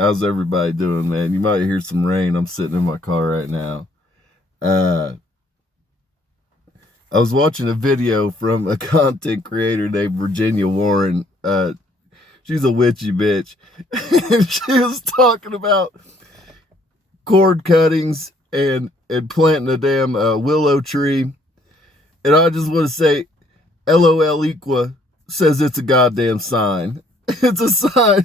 How's everybody doing, man? You might hear some rain. I'm sitting in my car right now. Uh, I was watching a video from a content creator named Virginia Warren. She's a witchy bitch. And she was talking about cord cuttings and planting a damn willow tree. And I just want to say, LOL Equa says it's a goddamn sign. It's a sign.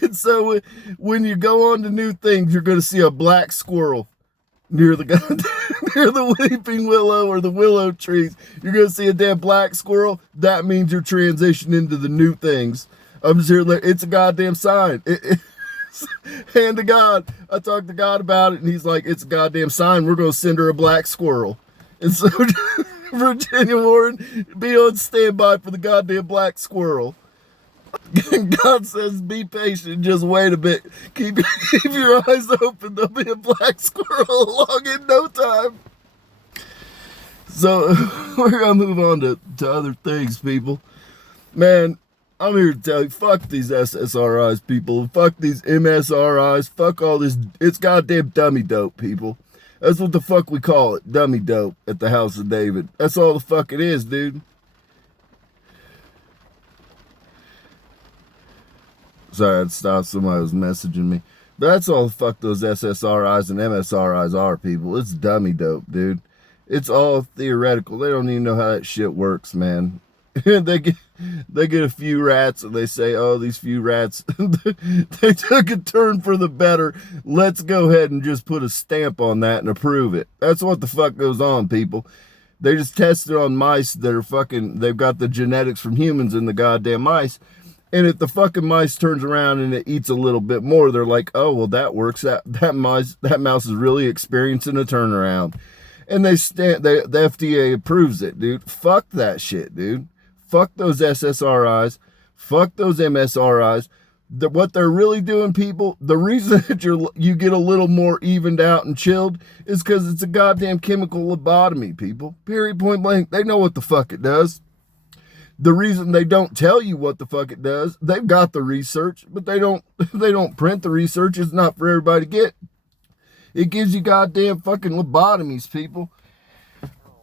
And so when you go on to new things, you're going to see a black squirrel near the near the weeping willow or the willow trees. You're going to see a damn black squirrel. That means you're transitioning into the new things. I'm just here. It's a goddamn sign. Hand to God. I talked to God about it, and he's like, it's a goddamn sign. We're going to send her a black squirrel. And so Virginia Warren, be on standby for the goddamn black squirrel. God says, be patient, just wait a bit. Keep your eyes open. There'll be a black squirrel along in no time. So, we're going to move on to other things, people. Man, I'm here to tell you, fuck these SSRIs, people. Fuck these MSRIs. Fuck all this. It's goddamn dummy dope, people. That's what the fuck we call it. Dummy dope at the House of David. That's all the fuck it is, dude. Sorry, I had to stop. Somebody was messaging me. But that's all the fuck those SSRIs and MSRIs are, people. It's dummy dope, dude. It's all theoretical. They don't even know how that shit works, man. they get a few rats and they say, oh, these few rats, they took a turn for the better. Let's go ahead and just put a stamp on that and approve it. That's what the fuck goes on, people. They just tested on mice that are fucking, they've got the genetics from humans in the goddamn mice. And if the fucking mice turns around and it eats a little bit more, they're like, oh, well, that works. That mouse is really experiencing a turnaround. And the FDA approves it, dude. Fuck that shit, dude. Fuck those SSRIs. Fuck those MSRIs. What they're really doing, people, the reason that you get a little more evened out and chilled is because it's a goddamn chemical lobotomy, people. Period, point blank. They know what the fuck it does. The reason they don't tell you what the fuck it does, they've got the research, but they don't print the research. It's not for everybody to get. It gives you goddamn fucking lobotomies, people.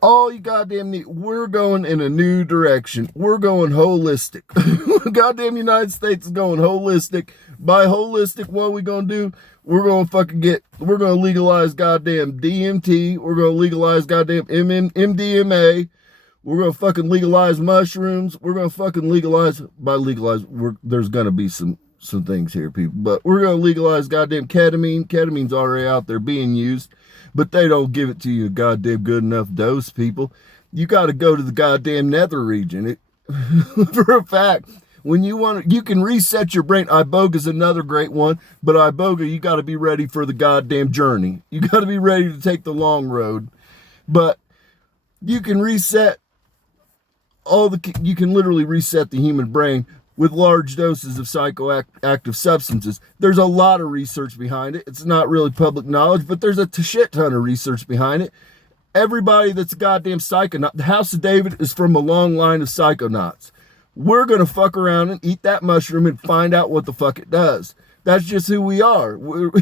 All you goddamn need. We're going in a new direction. We're going holistic. Goddamn United States is going holistic. By holistic, what are we going to do? We're going to legalize goddamn DMT. We're going to legalize goddamn MDMA. We're going to fucking legalize mushrooms. We're going to fucking legalize, there's going to be some things here, people. But we're going to legalize goddamn ketamine. Ketamine's already out there being used. But they don't give it to you a goddamn good enough dose, people. You got to go to the goddamn nether region. For a fact, when you can reset your brain. Iboga's another great one. But Iboga, you got to be ready for the goddamn journey. You got to be ready to take the long road. But you can reset you can literally reset the human brain with large doses of psychoactive substances. There's a lot of research behind it. It's not really public knowledge, but there's a shit ton of research behind it. Everybody that's a goddamn psychonaut, the House of David is from a long line of psychonauts. We're going to fuck around and eat that mushroom and find out what the fuck it does. That's just who we are.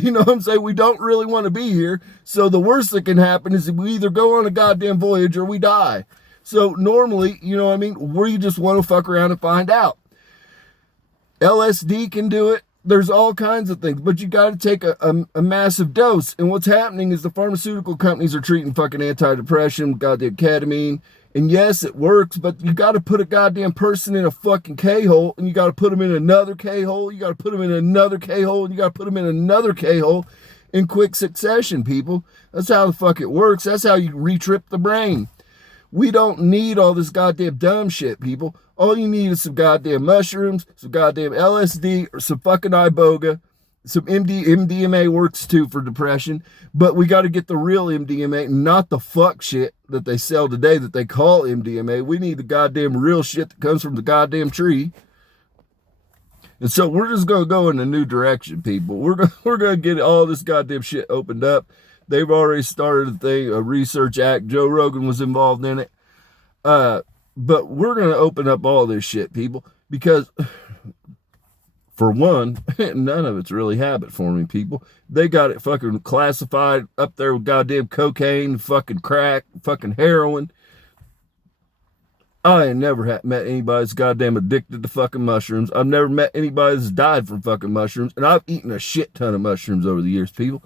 You know what I'm saying? We don't really want to be here. So the worst that can happen is we either go on a goddamn voyage or we die. So normally, you know what I mean? We just want to fuck around and find out. LSD can do it. There's all kinds of things, but you got to take a massive dose. And what's happening is the pharmaceutical companies are treating fucking antidepressant, goddamn ketamine. And yes, it works, but you got to put a goddamn person in a fucking K-hole, and you got to put them in another K-hole. You got to put them in another K-hole, and you got to put them in another K-hole in quick succession, people. That's how the fuck it works. That's how you re-trip the brain. We don't need all this goddamn dumb shit, people. All you need is some goddamn mushrooms, some goddamn LSD, or some fucking Iboga. Some MDMA works too for depression, but we got to get the real MDMA, not the fuck shit that they sell today that they call MDMA. We need the goddamn real shit that comes from the goddamn tree. And so we're just going to go in a new direction, people. We're going to get all this goddamn shit opened up. They've already started a research act. Joe Rogan was involved in it. But we're going to open up all this shit, people, because For one, none of it's really habit forming, people. They got it fucking classified up there with goddamn cocaine, fucking crack, fucking heroin. I ain't never met anybody that's goddamn addicted to fucking mushrooms. I've never met anybody that's died from fucking mushrooms, and I've eaten a shit ton of mushrooms over the years, people.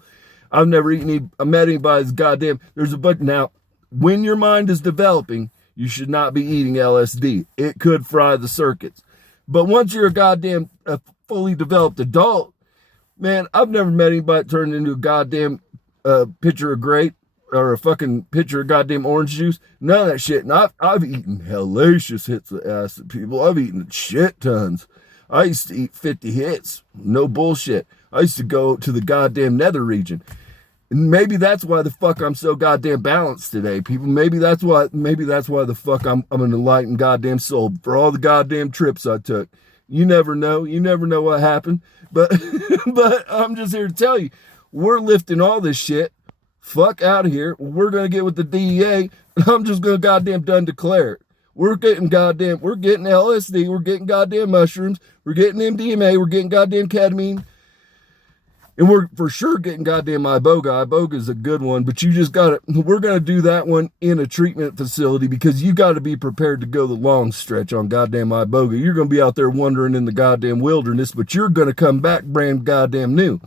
I've never met anybody that's goddamn. There's a bunch now. When your mind is developing, you should not be eating LSD. It could fry the circuits. But once you're a fully developed adult, man, I've never met anybody turn into a goddamn pitcher of grape or a fucking pitcher of goddamn orange juice. None of that shit. And I've eaten hellacious hits of acid, people. I've eaten shit tons. I used to eat 50 hits. No bullshit. I used to go to the goddamn nether region. And maybe that's why the fuck I'm so goddamn balanced today, people. Maybe that's why the fuck I'm an enlightened goddamn soul for all the goddamn trips I took. You never know. You never know what happened. But but I'm just here to tell you, we're lifting all this shit. Fuck out of here. We're gonna get with the DEA, and I'm just gonna goddamn done declare it. We're getting LSD, we're getting goddamn mushrooms, we're getting MDMA, we're getting goddamn ketamine. And we're for sure getting goddamn iboga. Iboga is a good one, but we're going to do that one in a treatment facility because you got to be prepared to go the long stretch on goddamn iboga. You're going to be out there wandering in the goddamn wilderness, but you're going to come back brand goddamn new.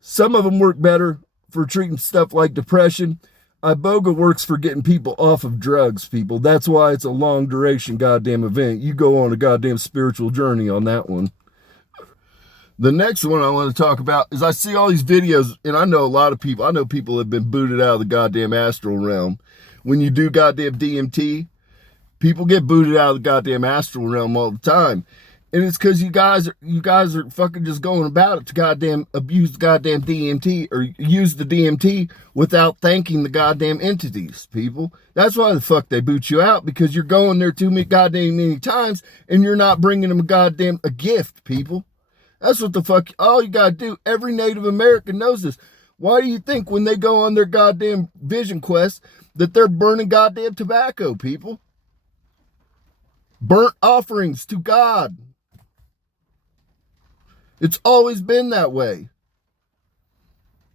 Some of them work better for treating stuff like depression. Iboga works for getting people off of drugs, people. That's why it's a long duration goddamn event. You go on a goddamn spiritual journey on that one. The next one I want to talk about is I see all these videos, and I know a lot of people. I know people have been booted out of the goddamn astral realm. When you do goddamn DMT, people get booted out of the goddamn astral realm all the time. And it's because you guys are fucking just going about it to goddamn abuse the goddamn DMT or use the DMT without thanking the goddamn entities, people. That's why the fuck they boot you out, because you're going there too many times and you're not bringing them a gift, people. That's what the fuck, all you gotta do. Every Native American knows this. Why do you think when they go on their goddamn vision quest that they're burning goddamn tobacco, people? Burnt offerings to God. It's always been that way.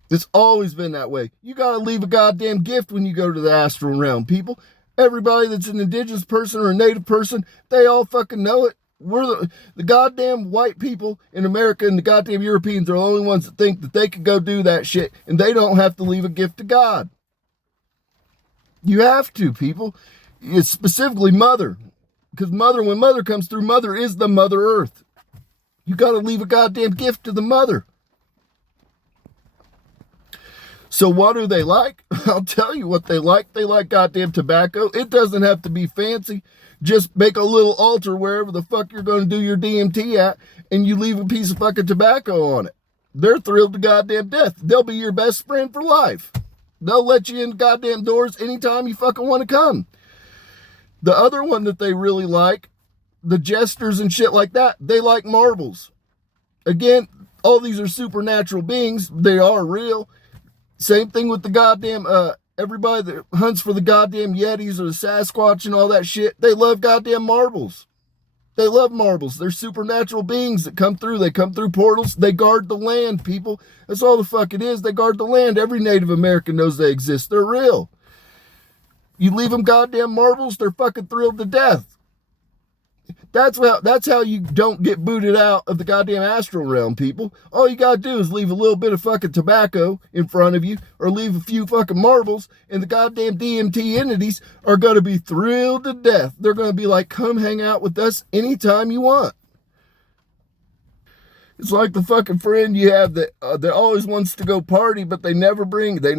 It's always been that way. You gotta leave a goddamn gift when you go to the astral realm, people. Everybody that's an indigenous person or a native person, they all fucking know it. We're the goddamn white people in America and the goddamn Europeans are the only ones that think that they can go do that shit and they don't have to leave a gift to God. You have to, people. It's specifically mother. Because when mother comes through, mother is the Mother Earth. You got to leave a goddamn gift to the mother. So what do they like? I'll tell you what they like. They like goddamn tobacco. It doesn't have to be fancy. Just make a little altar wherever the fuck you're going to do your DMT at, and you leave a piece of fucking tobacco on it. They're thrilled to goddamn death. They'll be your best friend for life. They'll let you in goddamn doors anytime you fucking want to come. The other one that they really like, the jesters and shit like that, they like marbles. Again, all these are supernatural beings. They are real. Same thing with the goddamn, everybody that hunts for the goddamn Yetis or the Sasquatch and all that shit, they love goddamn marbles. They love marbles. They're supernatural beings that come through. They come through portals. They guard the land, people. That's all the fuck it is. They guard the land. Every Native American knows they exist. They're real. You leave them goddamn marbles, they're fucking thrilled to death. That's how you don't get booted out of the goddamn astral realm, people. All you gotta do is leave a little bit of fucking tobacco in front of you or leave a few fucking marbles and the goddamn DMT entities are gonna be thrilled to death. They're gonna be like, come hang out with us anytime you want. It's like the fucking friend you have that always wants to go party, but they never bring any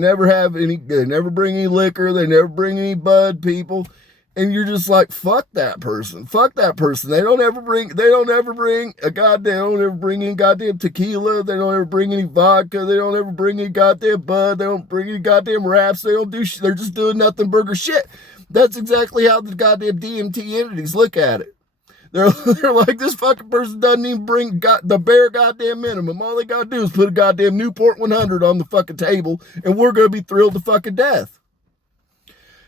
liquor, they never bring any bud, people. And you're just like, fuck that person. They don't ever bring any goddamn tequila. They don't ever bring any vodka. They don't ever bring any goddamn bud. They don't bring any goddamn wraps. They don't do shit. They're just doing nothing burger shit. That's exactly how the goddamn DMT entities look at it. They're like, this fucking person doesn't even bring the bare goddamn minimum. All they gotta do is put a goddamn Newport 100 on the fucking table, and we're gonna be thrilled to fucking death.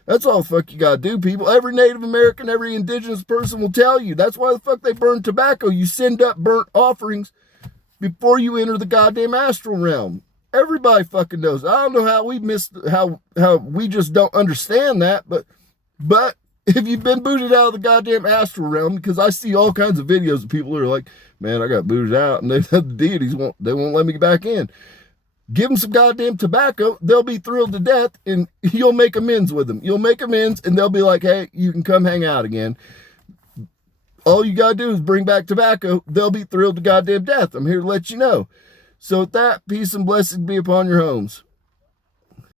That's all the fuck you gotta do, people. Every Native American, every indigenous person will tell you. That's why the fuck they burn tobacco. You send up burnt offerings before you enter the goddamn astral realm. Everybody fucking knows. I don't know how we missed, how we just don't understand that, but if you've been booted out of the goddamn astral realm, because I see all kinds of videos of people who are like, man, I got booted out, and the deities won't let me back in. Give them some goddamn tobacco. They'll be thrilled to death, and you'll make amends with them. You'll make amends, and they'll be like, hey, you can come hang out again. All you gotta do is bring back tobacco. They'll be thrilled to goddamn death. I'm here to let you know. So with that, peace and blessings be upon your homes.